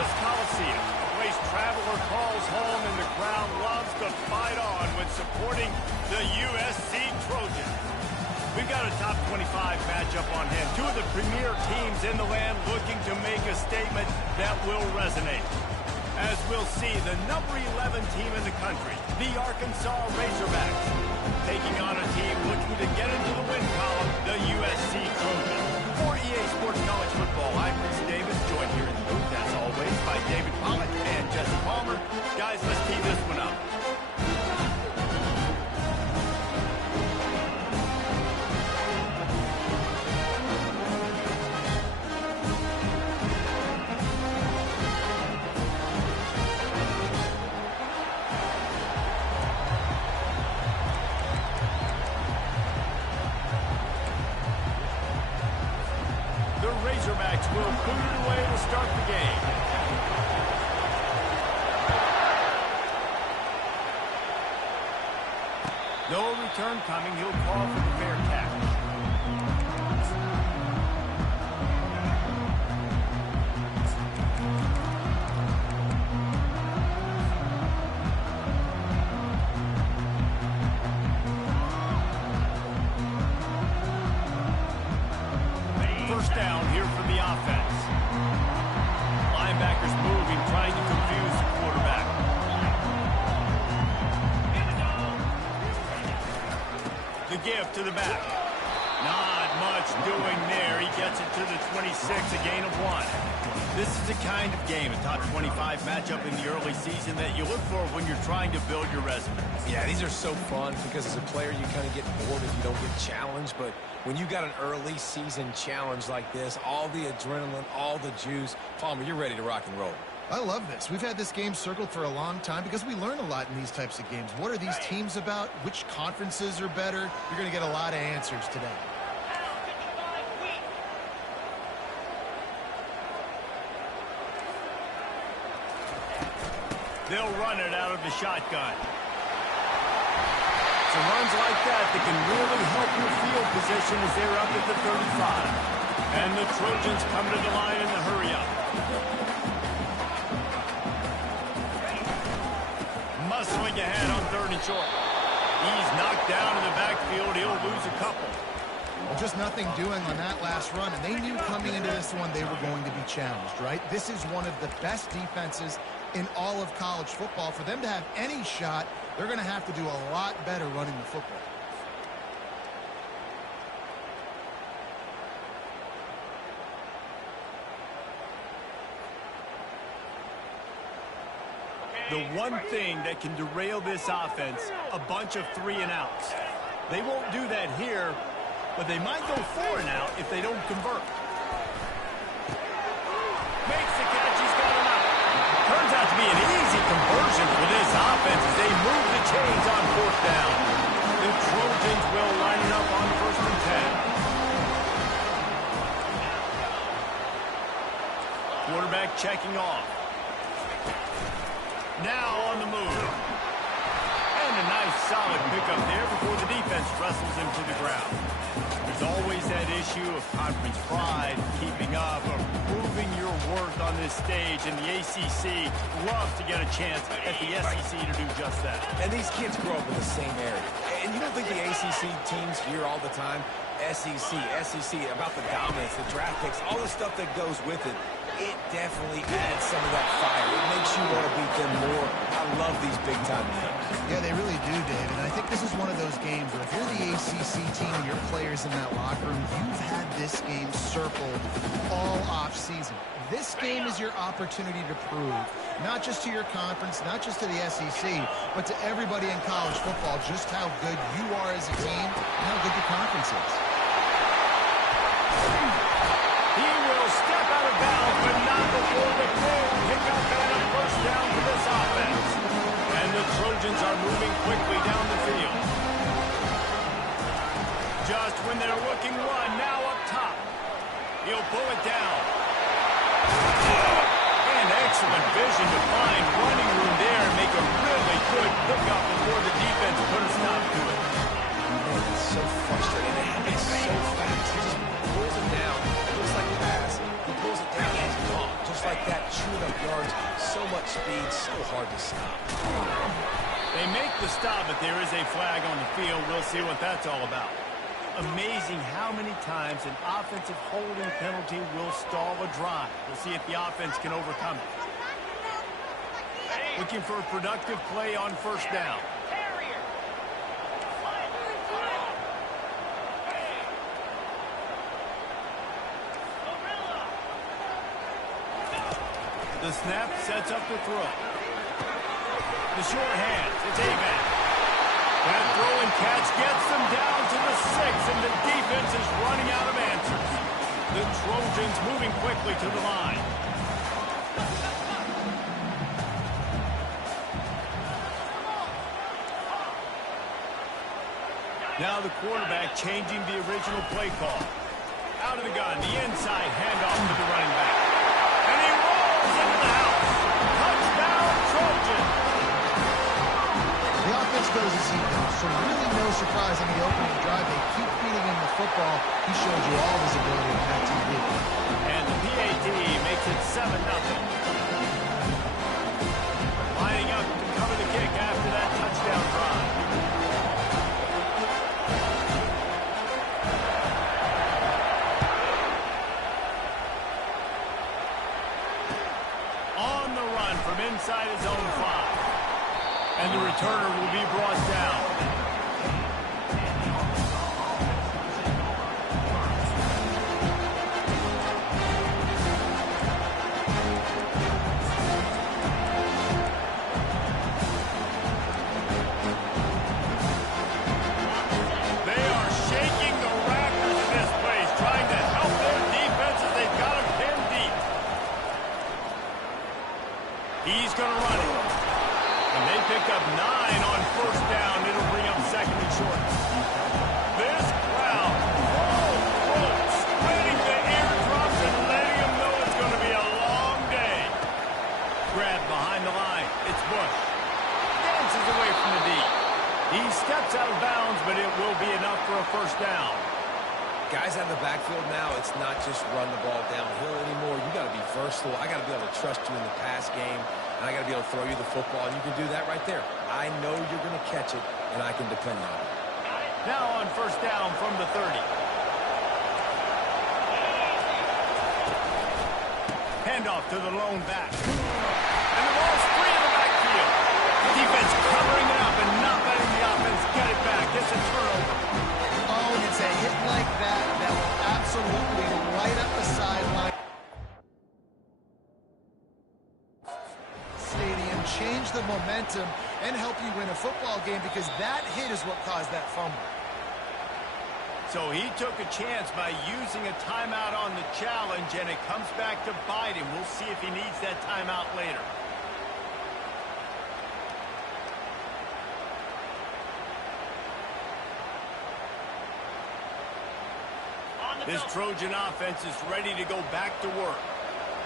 Louis Coliseum, a place traveler calls home and the crowd loves to fight on when supporting the USC Trojans. We've got a top 25 matchup on hand. Two of the premier teams in the land looking to make a statement that will resonate. As we'll see, the number 11 team in the country, the Arkansas Razorbacks, taking on a team looking to get into the win column, the USC Trojans. For EA Sports College Football, I'm Chris Davis, joined here in the booth, as always, by David Pollock and Jesse Palmer. Guys, let's tee this one up. Razorbacks will boot it away to start the game. No return coming. He'll call for the fair catch. First down here for the offense. Linebackers moving, trying to confuse the quarterback. The give to the back. Not much doing there. He gets it to the 26, a gain of 1. This is the kind of game, a top 25 matchup in the early season that you look for when you're trying to build your resume. Yeah, these are so fun because as a player you kind of get bored if you don't get challenged, but when you got an early season challenge like this, all the adrenaline, all the juice, Palmer, you're ready to rock and roll. I love this. We've had this game circled for a long time because we learn a lot in these types of games. What are these teams about? Which conferences are better? You're going to get a lot of answers today. They'll run it out of the shotgun. So runs like that can really help your field position as they're up at the 35. And the Trojans come to the line in the hurry up. Muscling ahead on 3rd and short. He's knocked down in the backfield. He'll lose a couple. Well, just nothing doing on that last run, and they knew coming into this one they were going to be challenged, right? This is one of the best defenses in all of college football. For them to have any shot, they're going to have to do a lot better running the football. The one thing that can derail this offense, a bunch of 3-and-outs. They won't do that here, but they might go 4-and-out if they don't convert. Makes the catch, he's got it up. Turns out to be an easy conversion for this offense as they move the chains on 4th down. The Trojans will line it up on 1st and 10. Quarterback checking off. Now on the move. And a nice solid pickup there before the defense wrestles him to the ground. There's always that issue of conference pride, keeping up, or proving your worth on this stage, and the ACC loves to get a chance at the SEC to do just that. And these kids grow up in the same area. And you don't think the ACC teams hear all the time, SEC, about the dominance, the draft picks, all the stuff that goes with it. It definitely adds some of that fire. It makes you want to beat them more. I love these big-time games. Yeah, they really do, Dave. And I think this is one of those games where if you're the ACC team and your players in that locker room, you've had this game circled all off-season. This game is your opportunity to prove, not just to your conference, not just to the SEC, but to everybody in college football, just how good you are as a team and how good your conference is. He will step out of bounds, but not before the fair pickup and a first down for this offense. And the Trojans are moving quickly down the field. Just when they're looking one, now up top. He'll pull it down. And excellent vision to find running room there and make a really good pickup before the defense put a stop to it. Man, it's so frustrating. It happens so fast. He just pulls it down. Looks like a pass. He pulls it down and he's gone. Just like that, chewed up yardage. speed, so hard to stop. They make the stop, but there is a flag on the field. We'll see what that's all about. Amazing how many times an offensive holding penalty will stall a drive. We'll see if the offense can overcome it. Looking for a productive play on first down. The snap sets up the throw. The short hands. It's A-back. That throw and catch gets them down to the 6, and the defense is running out of answers. The Trojans moving quickly to the line. Now the quarterback changing the original play call. Out of the gun, the inside handoff to the running back. And he rolls into the house. Touchdown, Trojan. The offense goes as he goes, so really no surprise on the opening drive. They keep feeding him the football. He showed you all his ability on that TV. And the PAT makes it 7-0. Lining up to cover the kick after that touchdown drive. On the run from inside his own 5. And the returner will be brought down. They are shaking the Raptors in this place, trying to help their defense as they've got them pinned deep. He's going to run it. And they pick up 9 on first down. It'll bring up 2nd and short. This crowd, spreading the eardrums and letting them know it's going to be a long day. Grab behind the line. It's Bush. Dances away from the D. He steps out of bounds, but it will be enough for a first down. Guys out of the backfield now, it's not just run the ball downhill anymore. You got to be versatile. I got to be able to trust you in the pass game, and I got to be able to throw you the football, and you can do that right there. I know you're going to catch it, and I can depend on it. Now on first down from the 30. Handoff to the lone back. And the ball's free in the backfield. The defense covering it up and not letting the offense get it back. It's a turnover. Oh, and it's a hit like that that will absolutely light up the sideline. Stadium, change the momentum, and help you win a football game, because that hit is what caused that fumble. So he took a chance by using a timeout on the challenge, and it comes back to bite him. We'll see if he needs that timeout later. This Trojan offense is ready to go back to work.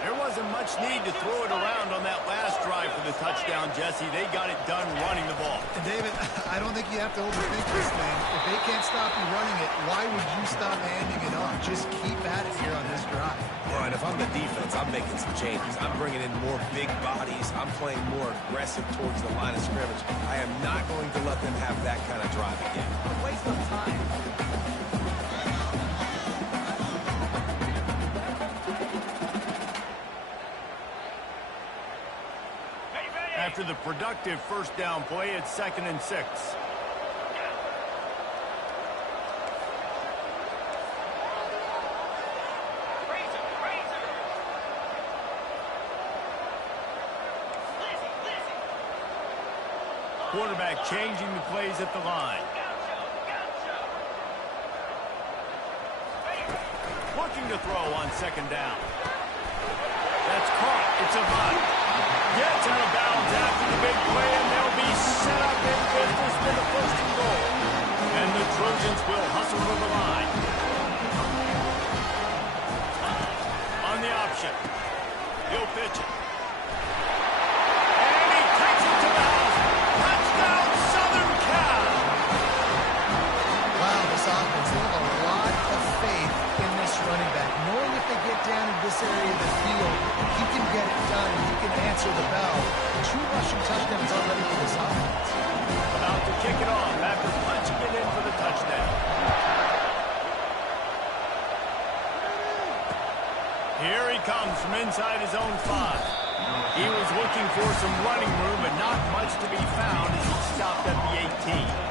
There wasn't much need to throw it around on that last drive for the touchdown, Jesse. They got it done running the ball. And David, I don't think you have to overthink this thing. If they can't stop you running it, why would you stop handing it off? Just keep at it here on this drive. Yeah, and if I'm the defense, I'm making some changes. I'm bringing in more big bodies. I'm playing more aggressive towards the line of scrimmage. I am not going to let them have that kind of drive again. A waste of time. After the productive first down play, it's 2nd and 6. Quarterback changing the plays at the line. Looking to throw on 2nd down. That's caught. It's a bunt. Gets out of bounds after the big play, and they'll be set up in business for the 1st and goal. And the Trojans will hustle to the line. On the option. He'll pitch it. And he takes it to the house. Touchdown, Southern Cal! Wow, this offense, they have a lot of faith in this running back, knowing if they get down in this area of the field, he can get it done, he can answer the bell. inside his own 5. He was looking for some running room, but not much to be found as he stopped at the 18.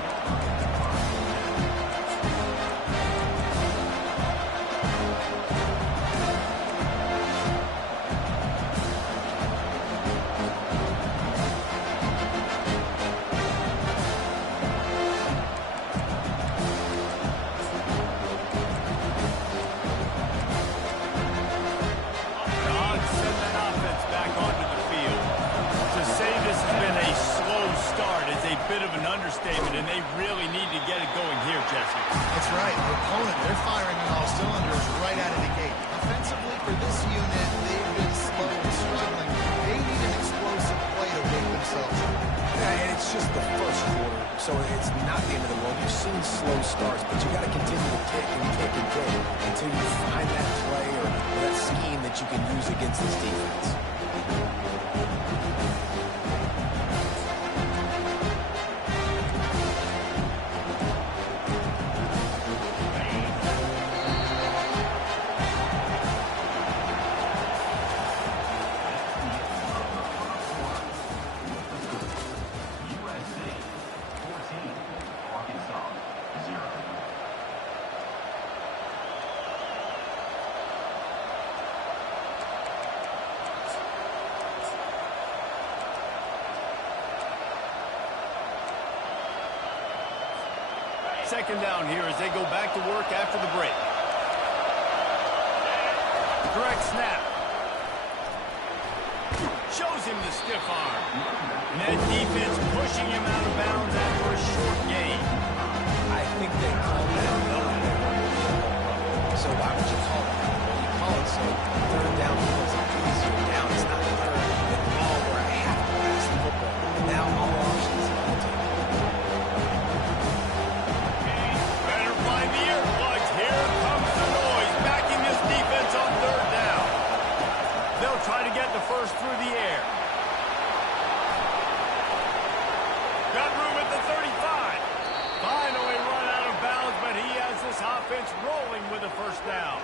And they really need to get it going here, Jesse. That's right. The opponent, they're firing on all cylinders right out of the gate. Offensively, for this unit, they've been slow and struggling. They need an explosive play to wake themselves up. Yeah, and it's just the first quarter, so it's not the end of the world. You've seen slow starts, but you got to continue to kick and kick and kick until you find that play or that scheme that you can use against this defense. Second down here as they go back to work after the break. Correct snap. Shows him the stiff arm. And that defense pushing him out of bounds after a short gain. I think they call that knowing they were going to go. So why would you call it that? Well, you call it so third down becomes an easier down. It's not third and long where I have to pass the football. Now all options are on the table. Try to get the first through the air. Got room at the 35. Finally run out of bounds, but he has this offense rolling with a first down.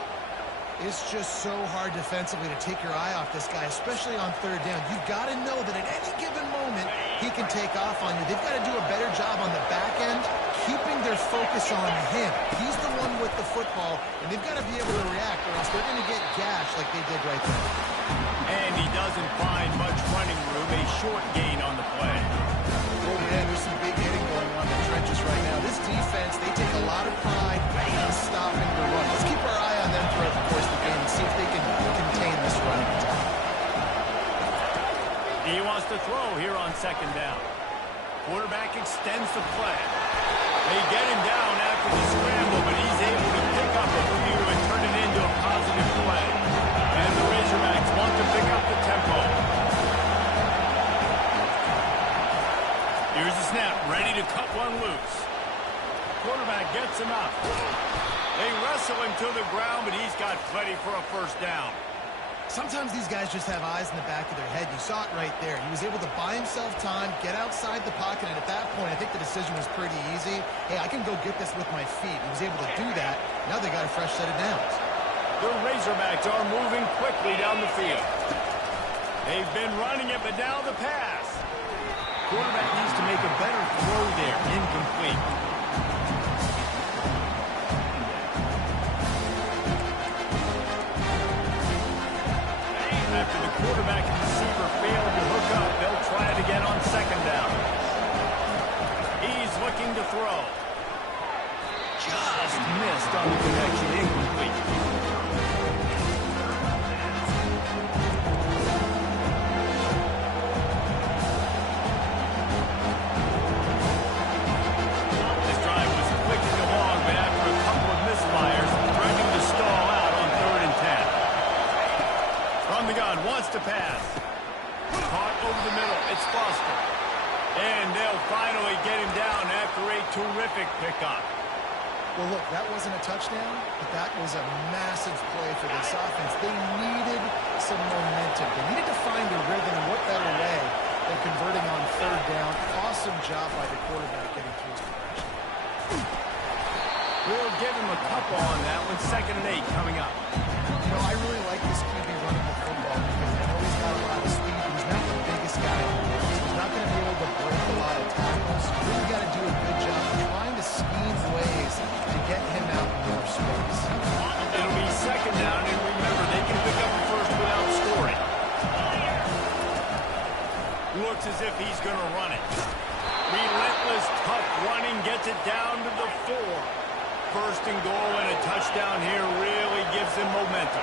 It's just so hard defensively to take your eye off this guy, especially on third down. You've got to know that at any given moment, he can take off on you. They've got to do a better job on the back end, keeping their focus on him. He's the one with the football, and they've got to be able to react, or else they're going to get gashed like they did right there. And he doesn't find much running room, a short gain on the play. Oh, man, there's some big hitting going on in the trenches right now. This defense, they take a lot of pride in stopping the run. Let's keep our eye on them throughout the course of the game and see if they can contain this running attack. He wants to throw here on second down. Quarterback extends the play. They get him down after the scramble, but he's able to pick up a few and turn it into a positive play. And the Razorbacks want to pick up the tempo. Here's the snap, ready to cut one loose. Quarterback gets him up. They wrestle him to the ground, but he's got plenty for a first down. Sometimes these guys just have eyes in the back of their head. You saw it right there. He was able to buy himself time, get outside the pocket, and at that point, I think the decision was pretty easy. Hey, I can go get this with my feet. He was able to do that. Now they got a fresh set of downs. The Razorbacks are moving quickly down the field. They've been running it, but now the pass. Quarterback needs to make a better throw there. Incomplete. After the quarterback and receiver failed to hook up, they'll try it again on second down. He's looking to throw. Just missed on the connection. Incomplete. Wants to pass. Caught over the middle. It's Foster. And they'll finally get him down after a terrific pickup. Well, look, that wasn't a touchdown, but that was a massive play for this offense. They needed some momentum. They needed to find a rhythm, and what better way than converting on third down. Awesome job by the quarterback getting through his progression. We'll give him a couple on that one. 2nd and 8 coming up. You know, I really like this QB running the football. he's going to run it. Relentless, tough running gets it down to the 4. First and goal and a touchdown here really gives him momentum.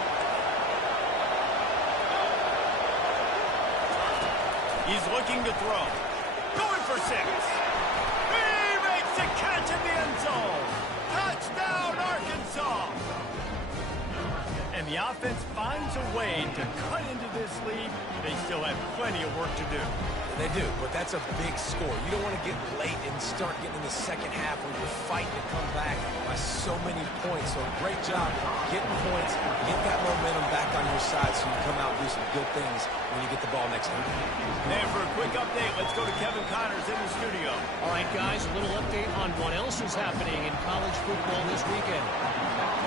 He's looking to throw. Going for 6. He makes the catch in the end zone. Touchdown, Arkansas. And the offense finds a way to cut into this lead. They still have plenty of work to do. They do, but that's a big score. You don't want to get late and start getting in the second half where you're fighting to come back by so many points. So great job getting points, get that momentum back on your side so you come out and do some good things when you get the ball next time. And for a quick update, let's go to Kevin Connors in the studio. All right, guys, a little update on what else is happening in college football this weekend.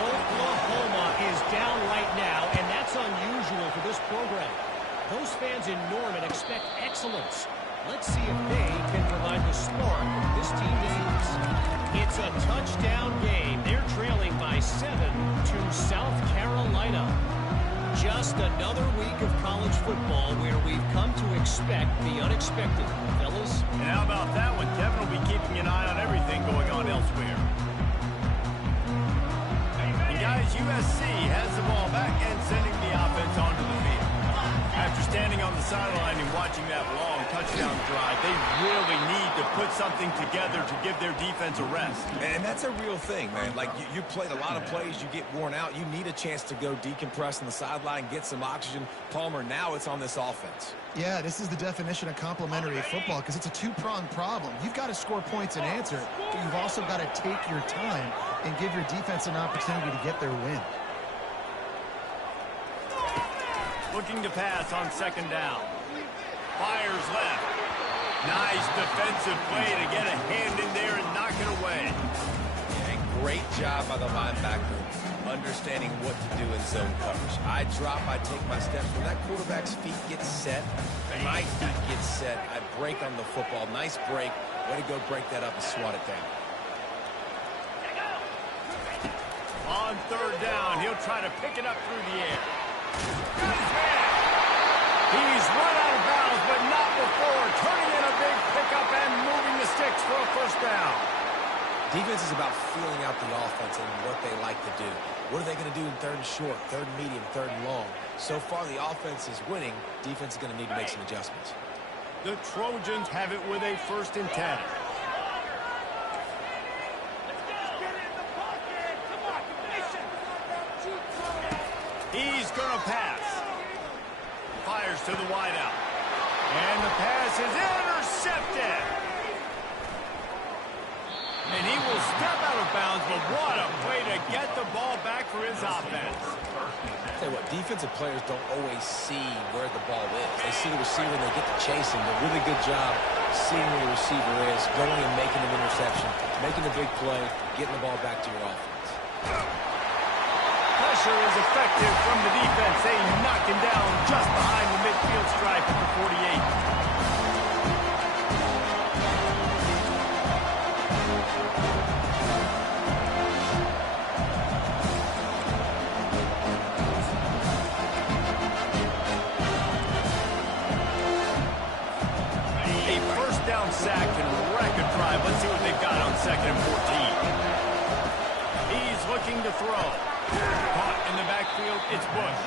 Oklahoma is down right now, and that's unusual for this program. Those fans in Norman expect excellence. Let's see if they can provide the spark this team needs. It's a touchdown game. They're trailing by 7 to South Carolina. Just another week of college football where we've come to expect the unexpected, fellas. And how about that one? Kevin will be keeping an eye on everything going on elsewhere. And guys, USC has the ball back and sending the offense onto the field. After standing on the sideline and watching that long touchdown drive, they really need to put something together to give their defense a rest. And that's a real thing, man. Like, you played a lot of plays, you get worn out. You need a chance to go decompress on the sideline, get some oxygen. Palmer, now it's on this offense. Yeah, this is the definition of complementary football because it's a two-pronged problem. You've got to score points and answer, but you've also got to take your time and give your defense an opportunity to get their win. Looking to pass on second down. Fires left. Nice defensive play to get a hand in there and knock it away. And great job by the linebacker understanding what to do in zone coverage. I drop, I take my steps. When that quarterback's feet get set, my feet get set, I break on the football. Nice break. Way to go break that up and swat it down. On third down, he'll try to pick it up through the air. He's run out of bounds, but not before. Turning in a big pickup and moving the sticks for a first down. Defense is about feeling out the offense and what they like to do. What are they going to do in third and short, third and medium, third and long? So far, the offense is winning. Defense is going to need to make some adjustments. The Trojans have it with a 1st and 10. He's going to pass. Fires to the wideout. And the pass is intercepted. And he will step out of bounds, but what a play to get the ball back for his offense. Tell you what, defensive players don't always see where the ball is. They see the receiver and they get to chase him. But really good job seeing where the receiver is, going and making an interception, making a big play, getting the ball back to your offense. Pressure is effective from the defense. They knock him down just behind the midfield stripe at the 48. Sack and record drive. Let's see what they've got on 2nd and 14. He's looking to throw. Caught in the backfield. It's Bush.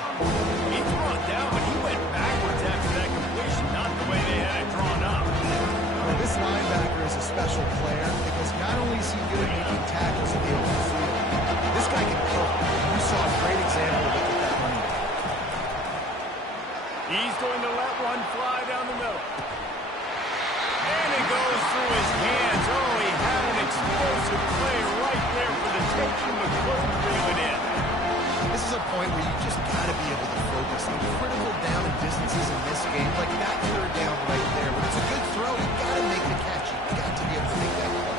He threw it down, but he went backwards after that completion, not the way they had it drawn up. Well, this linebacker is a special player because not only is he good at making tackles in the open field, this guy can cover. You saw a great example of it with that running back. He's going to let one fly down the middle. And it goes through his hands. Oh, he had an explosive play right there for the taking, but couldn't reel it in. This is a point where you just got to be able to focus on critical down and distances in this game, like that third down right there. When it's a good throw, you got to make the catch. You got to be able to make that play.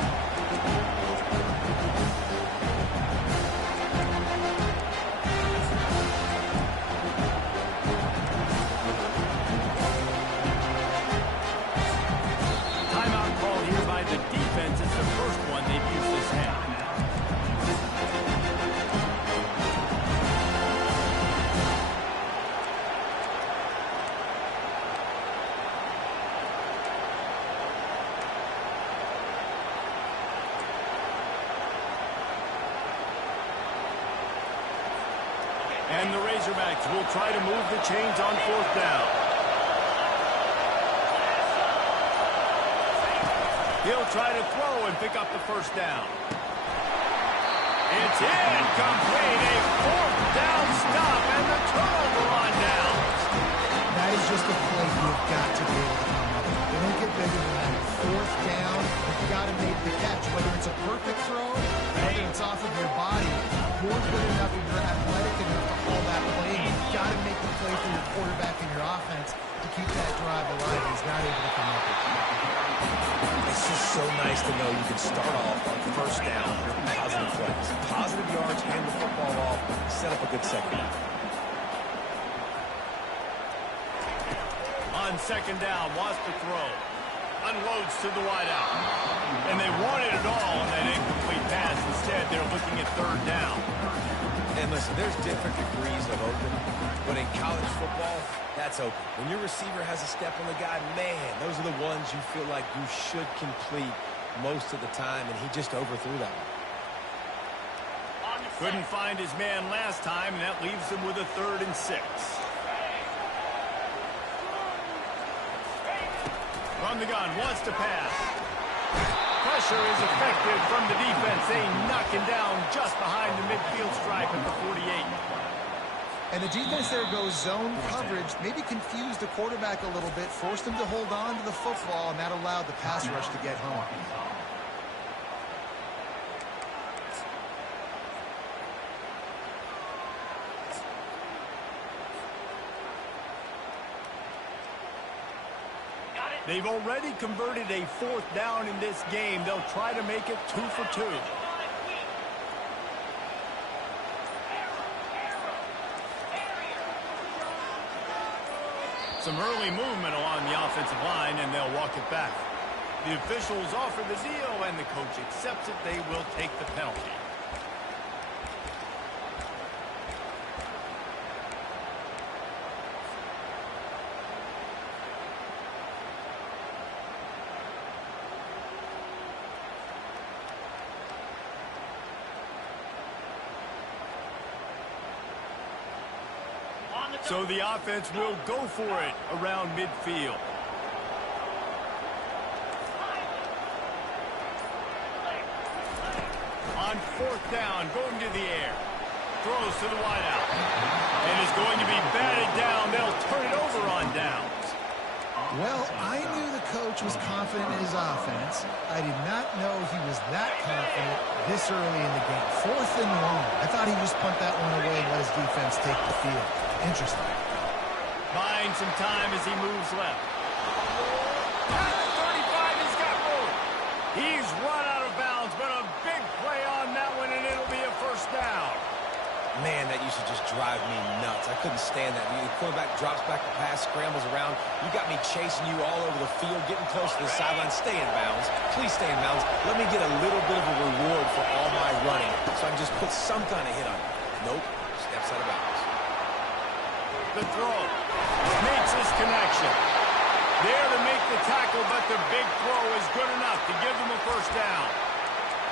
And the Razorbacks will try to move the chains on fourth down. He'll try to throw and pick up the first down. It's incomplete. A fourth down stop and the turnover on down. That is just a play you've got to be able to come up with. They don't get bigger than that. Fourth down, you've got to make the catch. Whether it's a perfect throw, whether it's off of your body, you're good enough and you're athletic enough to hold that play. You've got to make the play for your quarterback and your offense to keep that drive alive. He's not able to come up with it. It's just so nice to know you can start off on first down with positive plays. Positive yards, hand the football off, set up a good second down. On second down, wants to throw. Unloads to the wideout. And they wanted it all on that incomplete pass. Instead, they're looking at third down. And listen, there's different degrees of open, but in college football, that's open. When your receiver has a step on the guy, man, those are the ones you feel like you should complete most of the time, and he just overthrew that one. Couldn't find his man last time, and that leaves him with a 3rd and 6. From the gun, wants to pass. Pressure is effective from the defense. They knock him down just behind the midfield stripe at the 48. And the defense there goes zone coverage, maybe confused the quarterback a little bit, forced him to hold on to the football, and that allowed the pass rush to get home. They've already converted a 4th down in this game. They'll try to make it 2 for 2. Some early movement along the offensive line, and they'll walk it back. The officials offer the deal, and the coach accepts it. They will take the penalty. So the offense will go for it around midfield. On 4th down, going to the air. Throws to the wideout. And is going to be batted down. They'll turn it over on downs. Well, I knew the coach was confident in his offense. I did not know he was that confident this early in the game. 4th and long. I thought he'd just punt that one away and let his defense take the field. Interesting. Buying some time as he moves left. At the 35, he's got room. He's run out of bounds, but a big play on that one, and it'll be a 1st down. Man, that used to just drive me nuts. I couldn't stand that. The quarterback drops back the pass, scrambles around. You got me chasing you all over the field, getting close to the sideline. Stay in bounds. Please stay in bounds. Let me get a little bit of a reward for all my running so I can just put some kind of hit on you. Nope. Steps out of bounds. The throw makes his connection. There to make the tackle, but the big throw is good enough to give them a 1st down.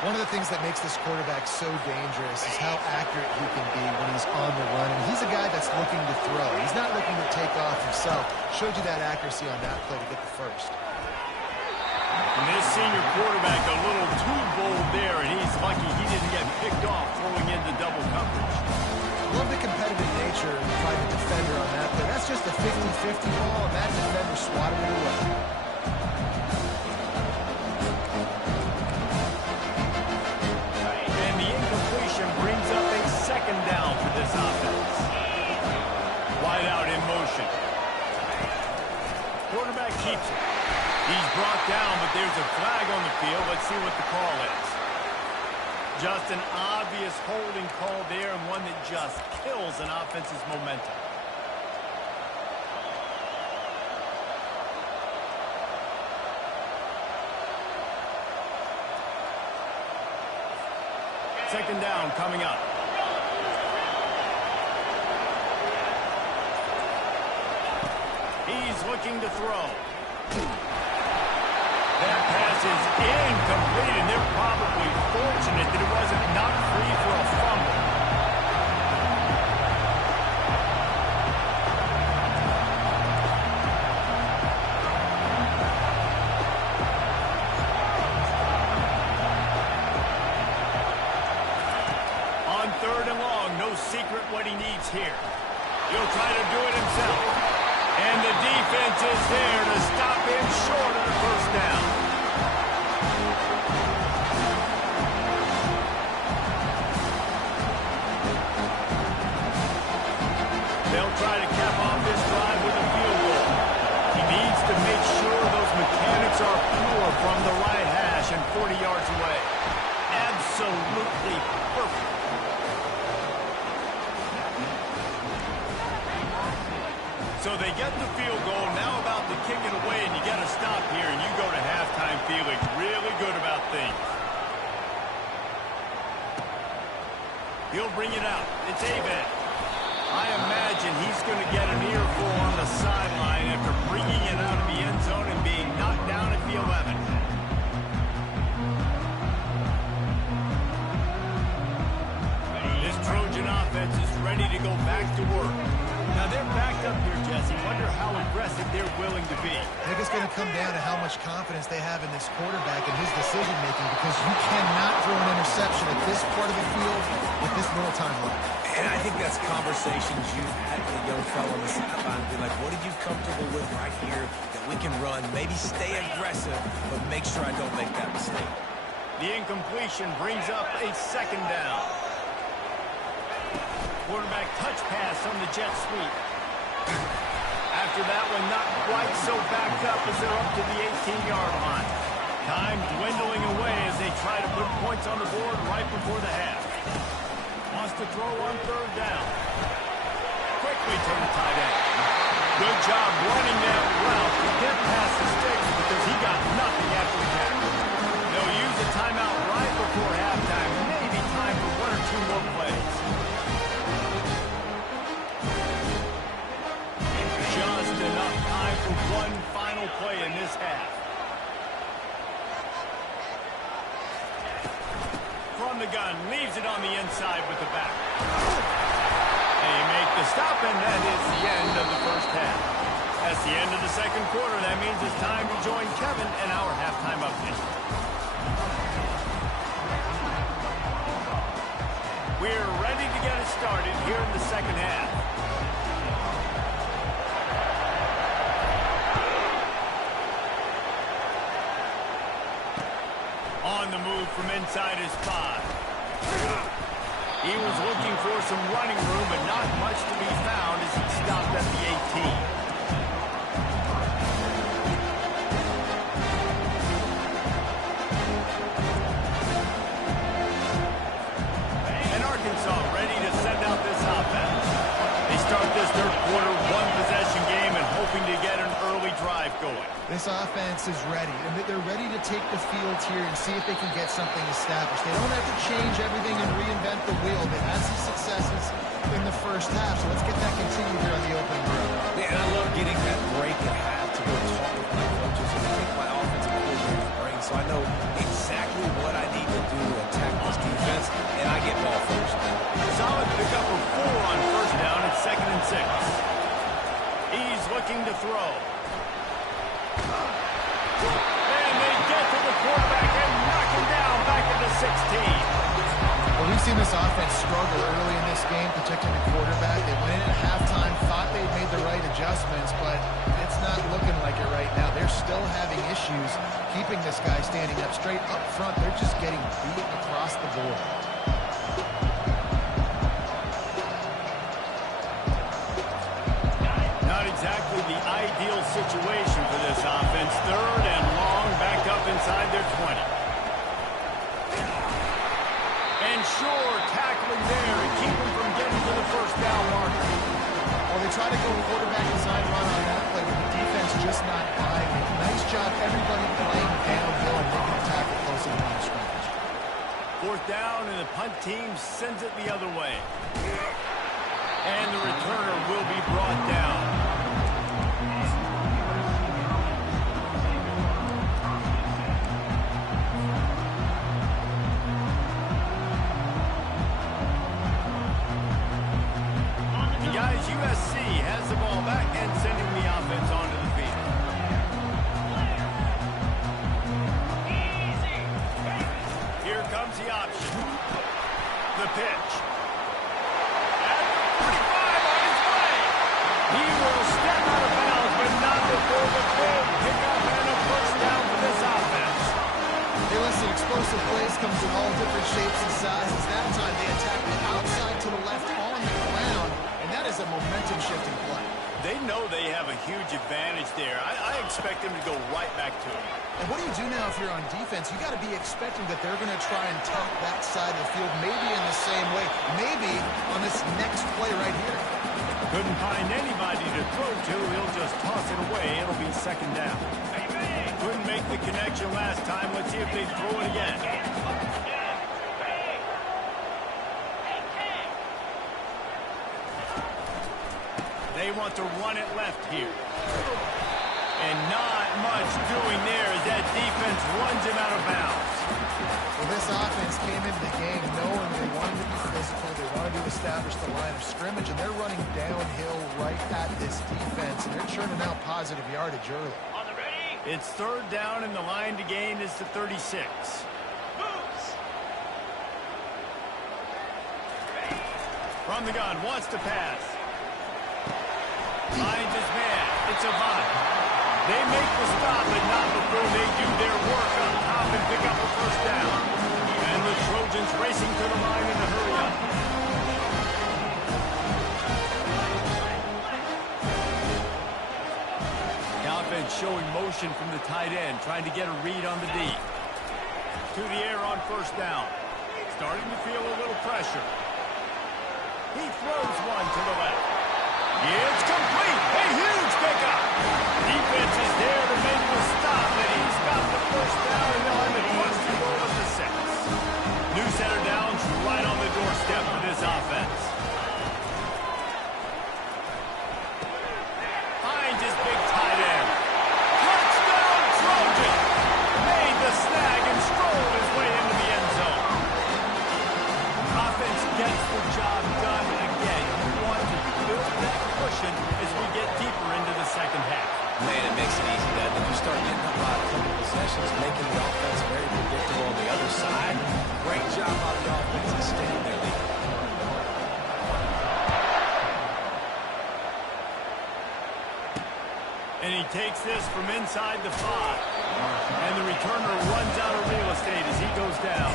One of the things that makes this quarterback so dangerous is how accurate he can be when he's on the run. And he's a guy that's looking to throw. He's not looking to take off himself. Showed you that accuracy on that play to get the 1st. And this senior quarterback a little too bold there, and he's lucky he didn't get picked off throwing into double coverage. Love the competitive nature by the defender on that play. That's just a 50-50 ball, and that defender swatted it away. And the incompletion brings up a 2nd down for this offense. Wide out in motion. Quarterback keeps it. He's brought down, but there's a flag on the field. Let's see what the call is. Just an obvious holding call there, and one that just kills an offense's momentum. Second down coming up. He's looking to throw. That pass is incomplete, and they're probably fortunate that it wasn't knocked free for a fumble. third and long. No secret what he needs here. He'll try to do it himself. And the defense is there to stop him short of the first down. They'll try to cap off this drive with a field goal. He needs to make sure those mechanics are pure from the right hash and 40 yards away. Absolutely perfect. So they get the field goal, now about to kick it away, and you got to stop here, and you go to halftime feeling really good about things. He'll bring it out. It's Avent. I imagine he's going to get an earful on the sideline after bringing it out of the end zone and being knocked down at the 11. This Trojan offense is ready to go back to work. Now they're backed up here, Jesse. Wonder how aggressive they're willing to be. I think it's going to come down to how much confidence they have in this quarterback and his decision-making, because you cannot throw an interception at this part of the field with this little time left. And I think that's conversations you've had with a young fellow on the sideline. Be like, what are you comfortable with right here that we can run? Maybe stay aggressive, but make sure I don't make that mistake. The incompletion brings up a second down. Quarterback touch pass on the jet sweep. After that one, not quite so backed up as they're up to the 18-yard line. Time dwindling away as they try to put points on the board right before the half. Wants to throw on third down. Quickly to the tight end. Good job running that route to get past the sticks because he got nothing after the catch. They'll use a timeout right before halftime. Maybe time for one or two more plays. Just enough time for one final play in this half. From the gun, leaves it on the inside with the back. They make the stop, and that is the end of the first half. That's the end of the second quarter. That means it's time to join Kevin and our halftime update. We're ready to get it started here in the second half. On the move from inside his 5. He was looking for some running room, but not much to be found as he stopped at the 18. And Arkansas ready to send out this offense. They start this third quarter one-possession game and hoping to get an early drive going. This offense is ready, and they're ready to take the field here and see if they can get something established. They don't have to change everything and reinvent the wheel. They had some successes in the first half, so let's get that continued here on the opening drive. Yeah, and I love getting that break at half to go talk with my coaches and take my offensive coordinator's brain so I know exactly what I need to do to attack this defense, and I get ball first. Solid pickup of 4 on first down at 2nd and 6. He's looking to throw. And they get to the quarterback and knock him down back at the 16. Well, we've seen this offense struggle early in this game, protecting the quarterback. They went in at halftime, thought they'd made the right adjustments, but it's not looking like it right now. They're still having issues keeping this guy standing up straight up front. They're just getting beat across the board. Not exactly the ideal situation for this offense. Third and long, back up inside their 20. And sure, tackling there and keep them from getting to the first down marker. Well, they try to go quarterback design run on that play, but the defense just not buying it. Nice job, everybody playing downhill and making the tackle close to the line of scrimmage. Fourth down, and the punt team sends it the other way. And the returner will be brought down. And guys, USC has the ball back and sending the offense onto the field. Here comes the option. The pitch. shapes and sizes. That time they attacked it outside to the left on the ground, and that is a momentum-shifting play. They know they have a huge advantage there. I expect them to go right back to it. And what do you do now if you're on defense? You got to be expecting that they're going to try and tap that side of the field, maybe in the same way, maybe on this next play right here. Couldn't find anybody to throw to. He'll just toss it away. It'll be second down. Couldn't make the connection last time. Let's see if they throw it again. They want to run it left here. And not much doing there as that defense runs him out of bounds. Well, this offense came into the game knowing they wanted to be physical, they wanted to establish the line of scrimmage, and they're running downhill right at this defense, and they're churning out positive yardage early. It's third down, and the line to gain is the 36. From the gun, wants to pass. Finds his man. It's Avant. They make the stop, but not before they do their work on top and pick up a first down. And the Trojans racing to the line in a hurry up. The offense showing motion from the tight end, trying to get a read on the D. To the air on first down. Starting to feel a little pressure. He throws one to the left. It's complete. A huge pickup. Defense is there to make the stop, and he's got the first down, and they'll have it first and goal at the 6. New center downs right on the doorstep for this offense. Finds his big tight end. Touchdown, Trojan. Made the snag and strolled his way into the end zone. Offense gets the job done, and again, you want to build that cushion as we get deeper into the second half. Man, it makes it easy, doesn't it? You start getting up by a couple possessions, making the offense very predictable on the other side. Great job by the offense extending their lead. And he takes this from inside the 5. And the returner runs out of real estate as he goes down.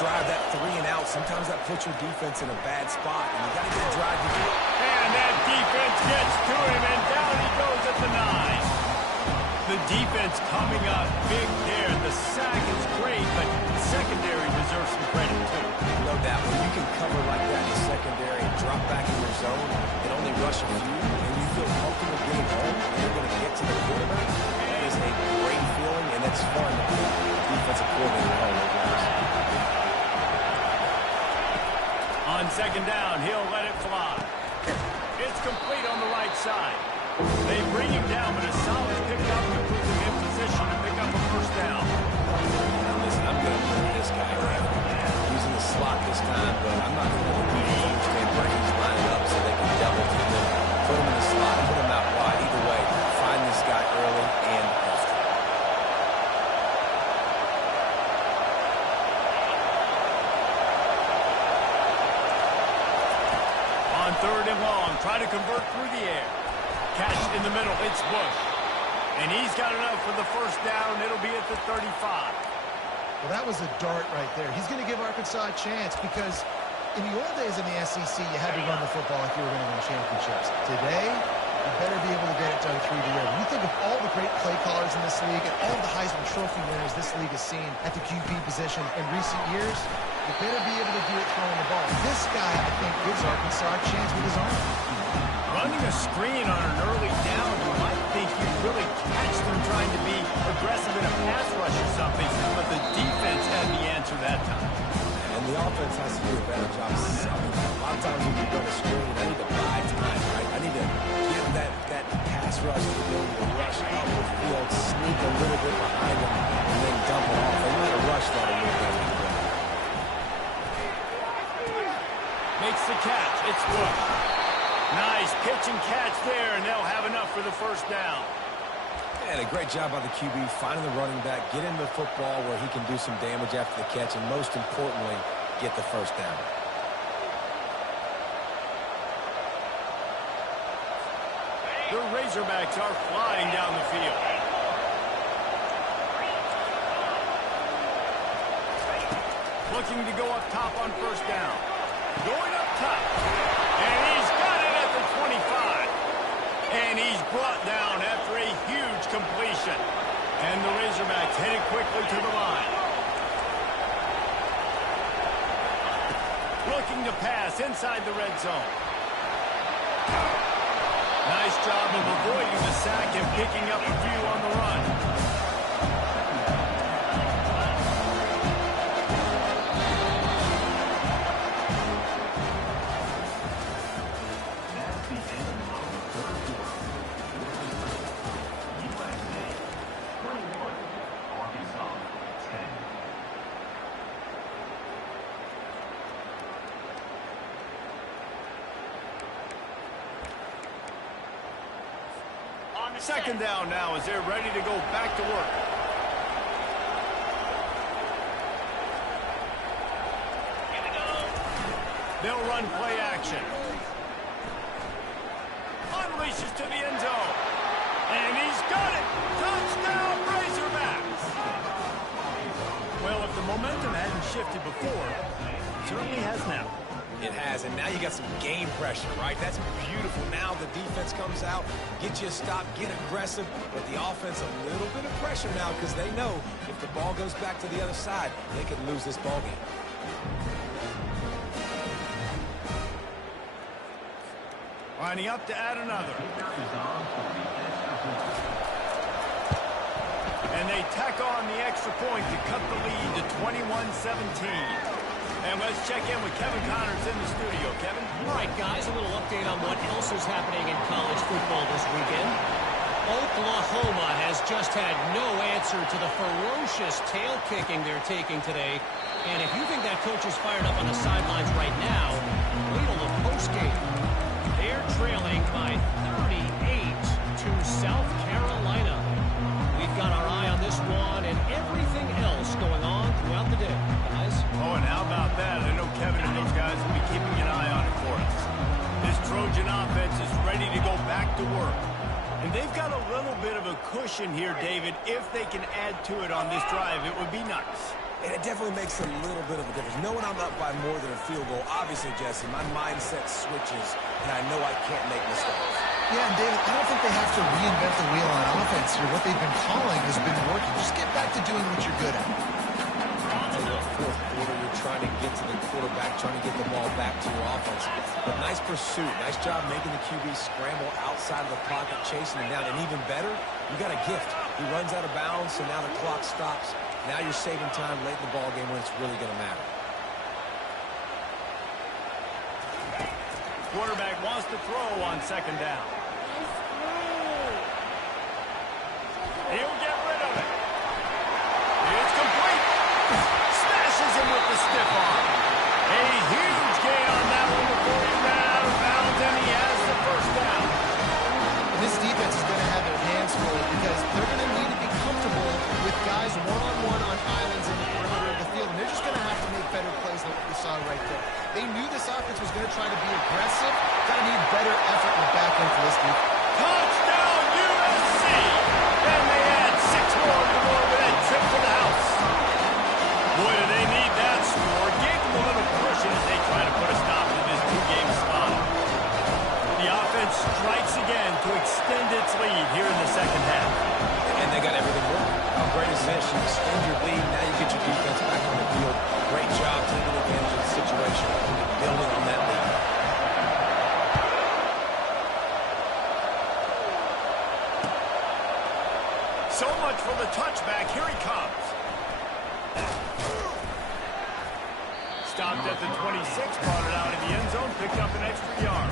Drive that 3 and out. Sometimes that puts your defense in a bad spot, and you got to get a drive to do it. And that defense gets to him, and down he goes at the 9. The defense coming up big there. The sack is great, but the secondary deserves some credit too. No doubt. When you can cover like that in the secondary and drop back in your zone and only rush a few, and you feel comfortable getting home, and you're going to get to the quarterback, that is a great feeling, and it's fun to be a defensive coordinator all over this. On second down, he'll let it fly. It's complete on the right side. They bring him down, but a solid pickup to put him in position to pick up a first down. Now listen, I'm going to move this guy around. He's in the slot this time, but I'm not going to let the defense understand where he's lining up so they can double team him. Put him in the slot, put him out wide. Either way, find this guy early and often. Third and long, try to convert through the air. Catch in the middle, it's Bush. And he's got enough for the first down. It'll be at the 35. Well, that was a dart right there. He's going to give Arkansas a chance because in the old days in the SEC, you had to run the football if you were going to win championships. Today, you better be able to get it done through the air. When you think of all the great play callers in this league and all the Heisman Trophy winners this league has seen at the QB position in recent years, you better be able to do it throwing the ball. This guy, I think, gives Arkansas a chance with his arm. Running a screen on an early down, you might think you really catch them trying to be aggressive in a pass rush or something, but the defense had the answer that time. And the offense has to do a better job selling. A lot of times when you run a screen, I need to buy time, right? I need to give that pass rush the ability to rush up the field, sneak a little bit behind them, and then dump it off. They might have rushed that a little bit. Makes the catch. It's Bush. Nice pitch and catch there, and they'll have enough for the first down. And a great job by the QB finding the running back, get him the football where he can do some damage after the catch, and most importantly, get the first down. The Razorbacks are flying down the field. Looking to go up top on first down. Going up top. And he's got it at the 25. And he's brought down after a huge completion. And the Razorbacks headed quickly to the line. Looking to pass inside the red zone. Nice job of avoiding the sack and picking up a few on the run. Second down now as they're ready to go back to work. They'll run play action. Unleashes to the end zone. And he's got it. Touchdown, Razorbacks. Well, if the momentum hadn't shifted before, it certainly has now. It has, and now you got some game pressure, right? That's beautiful. Now the defense comes out, get you a stop, get aggressive, but the offense a little bit of pressure now because they know if the ball goes back to the other side, they could lose this ball game. Lining up to add another. And they tack on the extra point to cut the lead to 21-17. And let's check in with Kevin Connors in the studio. Kevin? All right, guys, a little update on what else is happening in college football this weekend. Oklahoma has just had no answer to the ferocious tail kicking they're taking today. And if you think that coach is fired up on the sidelines right now, wait till the postgame. They're trailing by 38 to South Carolina. We've got our eye on this one and everything else going on throughout the day. Guys? Oh, and how about that? I know Kevin and those guys will be keeping an eye on it for us. This Trojan offense is ready to go back to work. And they've got a little bit of a cushion here, David. If they can add to it on this drive, it would be nice. And it definitely makes a little bit of a difference. Knowing I'm up by more than a field goal, obviously, Jesse, my mindset switches, and I know I can't make mistakes. Yeah, and David, I don't think they have to reinvent the wheel on offense here. What they've been calling has been working. Just get back to doing what you're good at. In the fourth quarter, you're trying to get to the quarterback, trying to get the ball back to your offense. But nice pursuit. Nice job making the QB scramble outside of the pocket, chasing him down. And even better, you got a gift. He runs out of bounds, so now the clock stops. Now you're saving time late in the ball game when it's really going to matter. Quarterback wants to throw on second down. He'll get rid of it. It's complete. Smashes him with the stiff arm. A huge gain on that one before he ran out of bounds, and he has the first down. This defense is going to have their hands full because they're going to need to be comfortable with guys one-on-one on islands in the perimeter of the field, and they're just going to have to make better plays than what we saw right there. They knew this offense was going to try to be aggressive. Got to need better effort in the back end for this defense. Touchdown, USC! And they add 6 more to go with that trip to the house. Boy, do they need that score. Gave them a little cushion as they try to put a stop to this 2-game slide. The offense strikes again to extend its lead here in the second half. And they got everything working. How great is this? You extend your lead, now you get your defense back on the field. Great job taking advantage of the situation and building on that lead. So much for the touchback. Here he comes. Stopped at the 26, brought it out in the end zone, picked up an extra yard.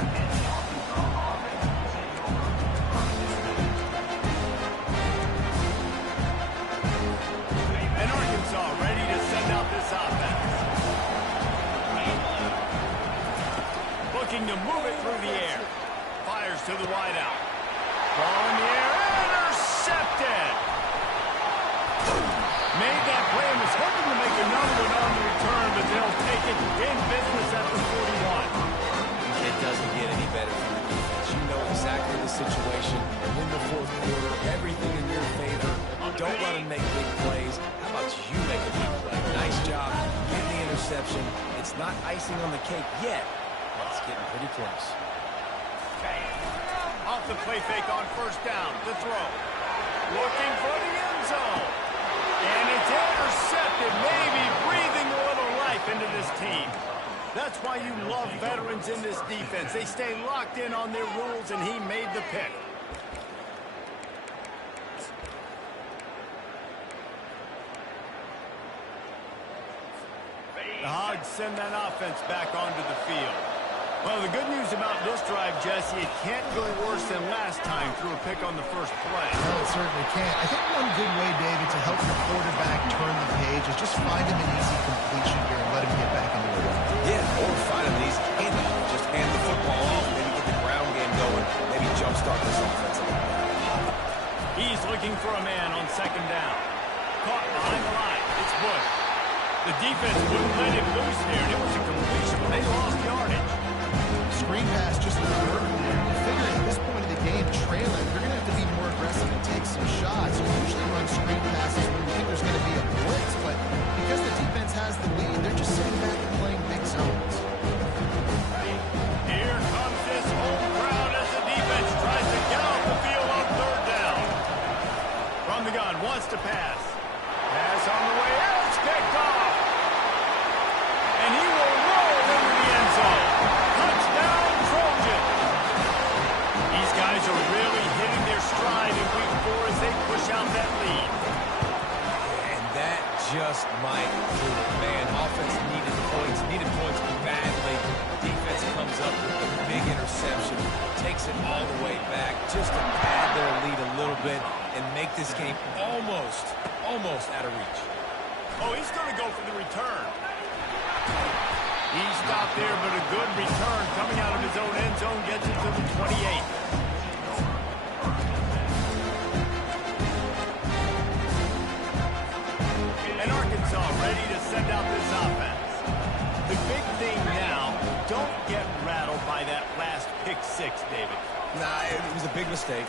And Arkansas ready to send out this offense. Looking to move it through the air. Fires to the wideout. Ball in the air. Intercepted. instead. Made that play and was hoping to make another one on the return, but they'll take it in business at the 41. It doesn't get any better from the defense. You know exactly the situation. In the fourth quarter, everything in your favor. Don't let them make big plays. How about you make a big play? Nice job getting the interception. It's not icing on the cake yet, but it's getting pretty close. Off the play fake on first down. The throw. Looking for the end zone. And it's intercepted, maybe breathing a little life into this team. That's why you love veterans in this defense. They stay locked in on their rules, and he made the pick. The Hogs send that offense back onto the field. Well, the good news about this drive, Jesse, it can't go worse than last time through a pick on the first play. No, it certainly can't. I think one good way, David, to help your quarterback turn the page is just find him an easy completion here and let him get back into the run. Yeah, or find him an easy handoff. Just hand the football off, maybe get the ground game going, maybe jumpstart this offense a little bit. He's looking for a man on second down. Caught behind the line. It's Bush. The defense wouldn't let him loose there, and it was a completion, but they lost yardage. Screen pass just working there. You figure at this point of the game, trailing, you're going to have to be more aggressive and take some shots. You usually run screen passes when you think there's going to be a blitz, but because the defense has the lead, they're just sitting back and playing big zones. Here comes this home crowd as the defense tries to get off the field on third down. From the gun, wants to pass. Pass on the way out. It's picked off. And he will roll into the end zone. Touchdown, Trojan. These guys are really hitting their stride in week 4 as they push out that lead. And that just might do it, man. Offense needed points badly. Defense comes up with a big interception, takes it all the way back just to pad their lead a little bit and make this game almost out of reach. Oh, he's going to go for the return. He stopped there, but a good return coming out of his own end zone gets him to the 28. And Arkansas ready to send out this offense. The big thing now, don't get rattled by that last pick six, David. Nah, it was a big mistake.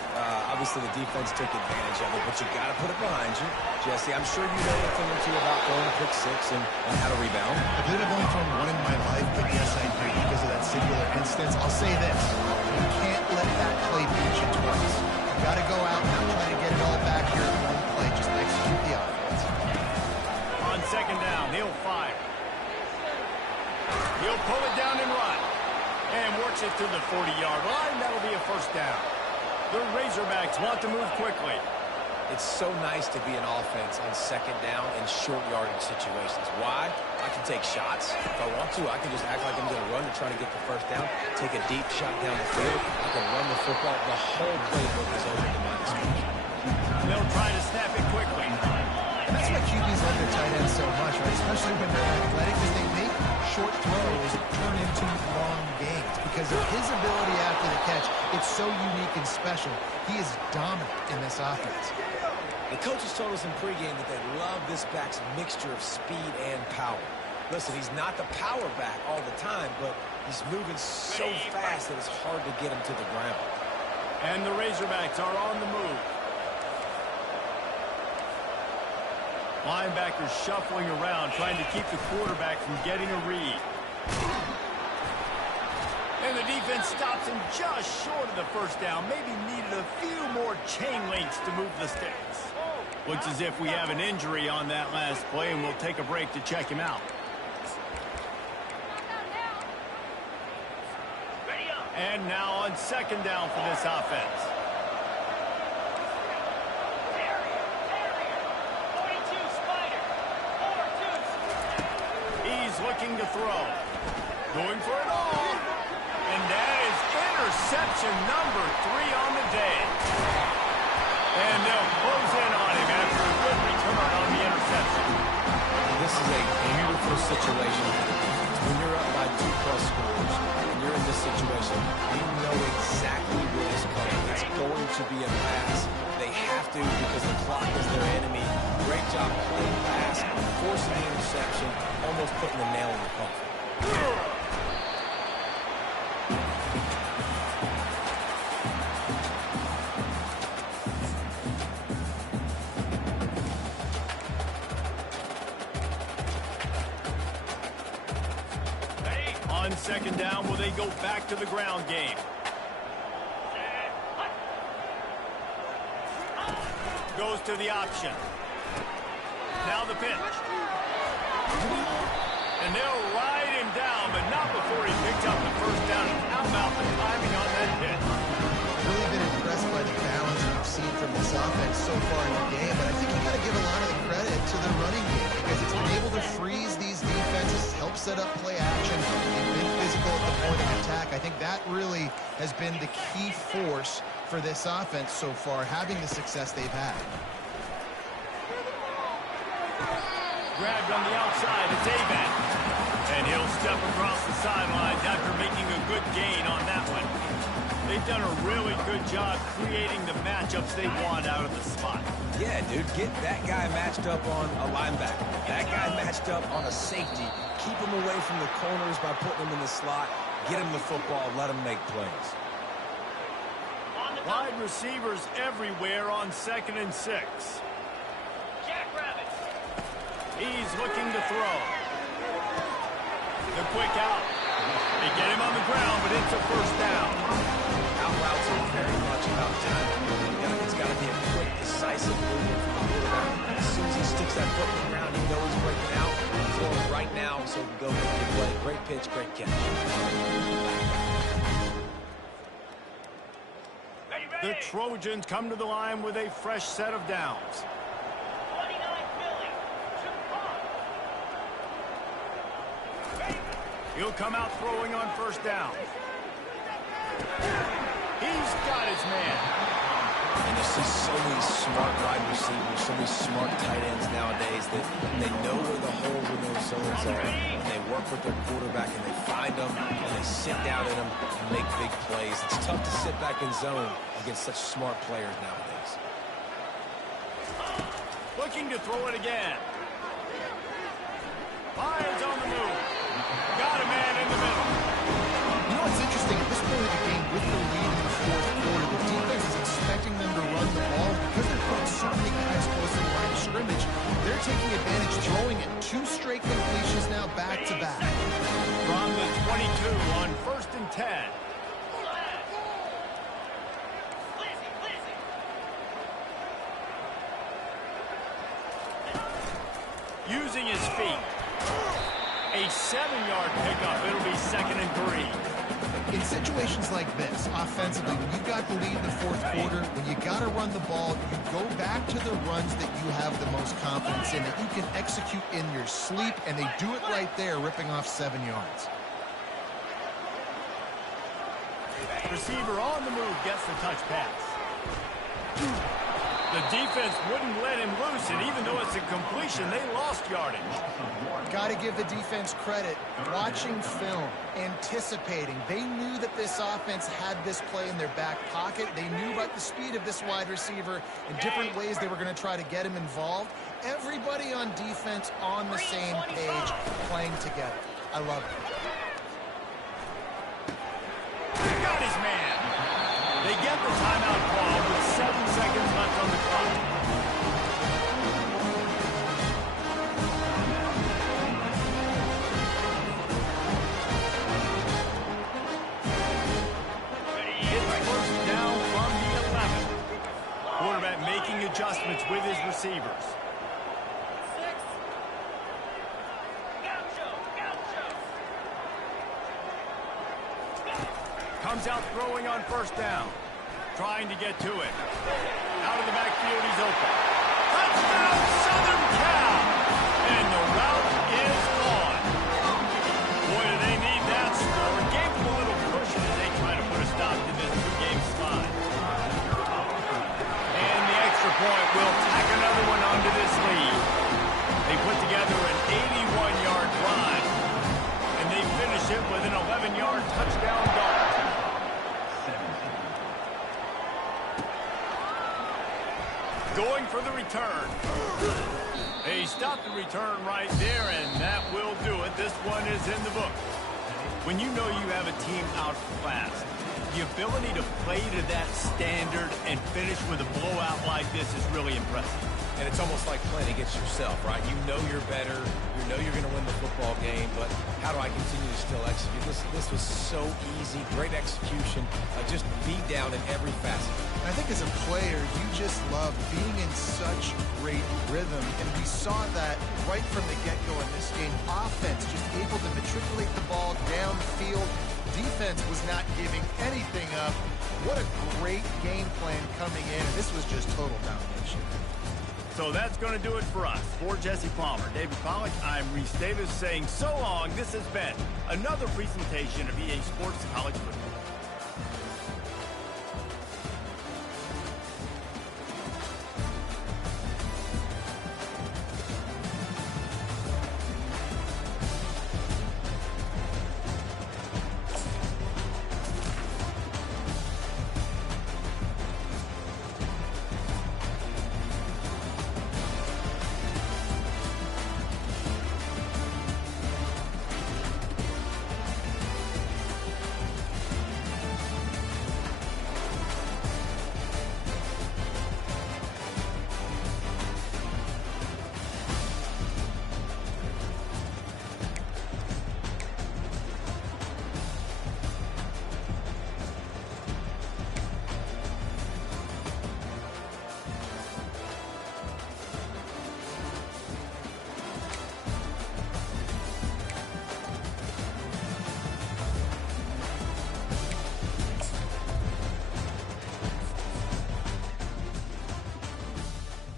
Obviously, the defense took advantage of it, but you got to put it behind you. Jesse, I'm sure you know a thing or two about throwing a pick six and how to rebound. I believe I've only thrown one in my life, but yes, I do because of that singular instance. I'll say this. You can't let that play beat you twice. You got to go out and not try to get it all back here in one play. Just execute the offense. On second down, he'll fire. He'll pull it down and run. And works it to the 40-yard line. That'll be a first down. The Razorbacks want to move quickly. It's so nice to be an offense on second down in short yardage situations. Why? I can take shots. If I want to, I can just act like I'm going to run and try to get the first down, take a deep shot down the field. I can run the football. The whole playbook is open to my discretion. They'll try to snap it quickly. And that's why QBs love their tight ends so much, right? Especially when they're athletic, because they make short throws turn into long gains. Because of his ability after the catch, it's so unique and special. He is dominant in this offense. The coaches told us in pregame that they love this back's mixture of speed and power. Listen, he's not the power back all the time, but he's moving so fast that it's hard to get him to the ground. And the Razorbacks are on the move. Linebackers shuffling around, trying to keep the quarterback from getting a read. And the defense stops him just short of the first down. Maybe needed a few more chain links to move the sticks. Looks as if we have an injury on that last play, and we'll take a break to check him out. And now on second down for this offense. He's looking to throw. Going for it all. And that is interception number 3 on the day. And they'll close in on him after a good return on the interception. This is a beautiful situation for the defense. when you're up by 2+ scores, and you're in this situation, you know exactly what is coming. It's going to be a pass. They have to because the clock is their enemy. Great job playing pass, forcing the interception, almost putting the nail in the coffin. On second down, will they go back to the ground game? Goes to the option. Now the pitch. And they'll ride him down, but not before he picks up the first down. And how about the timing on that pitch? Really been impressed by the balance we've seen from this offense so far in the game, but I think you got to give a lot of the credit to the running game because it's been able to freeze these defenses, help set up play action, and been physical at the point of attack. I think that really has been the key force for this offense so far, having the success they've had. Grabbed on the outside, it's Aben. And he'll step across the sidelines after making a good gain on that one. They've done a really good job creating the matchups they want out of the spot. Yeah, dude, get that guy matched up on a linebacker. That guy matched up on a safety. Keep him away from the corners by putting him in the slot. Get him the football, let him make plays. Wide receivers everywhere on 2nd and 6. He's looking to throw. The quick out. They get him on the ground, but it's a first down. Out routes are very much about time. It's got to be a quick, decisive movement from the quarterback. As soon as he sticks that foot in the ground, you know he's breaking out. Throw him right now so he can go make a play. Great pitch, great catch. The Trojans come to the line with a fresh set of downs. He'll come out throwing on first down. He's got his man. And you see so many smart wide receivers, so many smart tight ends nowadays that they know where the holes in those zones are. And they work with their quarterback and they find them and they sit down in them and make big plays. It's tough to sit back in zone against such smart players nowadays. Looking to throw it again. Fires on the move. Got a man in the middle. You know what's interesting? At this point of the game, with the lead in the fourth quarter, the defense is expecting them to run the ball. Because they're putting so many guys close to the line of scrimmage, they're taking advantage, throwing it. 2 straight completions now back to back. From the 22 on 1st and 10. Using his feet. A 7-yard pickup. It'll be 2nd and 3. In situations like this, offensively, when you've got the lead in the fourth quarter, when you got to run the ball, you go back to the runs that you have the most confidence in, that you can execute in your sleep, and they do it right there, ripping off 7 yards. Receiver on the move gets the touch pass. The defense wouldn't let him loose, and even though it's a completion, they lost yardage. Got to give the defense credit. Watching film, anticipating. They knew that this offense had this play in their back pocket. They knew about the speed of this wide receiver and different ways they were going to try to get him involved. Everybody on defense on the same page, playing together. I love it. Got his man. They get the timeout call with 7 seconds left on the clock. It's first down from the 11. Quarterback making adjustments with his receivers. Comes out throwing on first down. Trying to get to it. Out of the backfield, he's open. Touchdown, Southern Cal! And the route is on. Boy, do they need that score. Gave them a little cushion as they try to put a stop to this 2-game slide. And the extra point will tack another one onto this lead. They put together an 81-yard drive. And they going for the return. He stopped the return right there, and that will do it. This one is in the book. When you know you have a team outclassed, the ability to play to that standard and finish with a blowout like this is really impressive. And it's almost like playing against yourself, right? You know you're better. You know you're going to win the football game, but how do I continue to still execute? This was so easy. Great execution. Just beat down in every facet. I think as a player, you just love being in such great rhythm, and we saw that right from the get-go in this game. Offense just able to matriculate the ball downfield. Defense was not giving anything up. What a great game plan coming in, and this was just total domination. So that's going to do it for us. For Jesse Palmer, David Pollack, I'm Reese Davis saying so long. This has been another presentation of EA Sports College Football.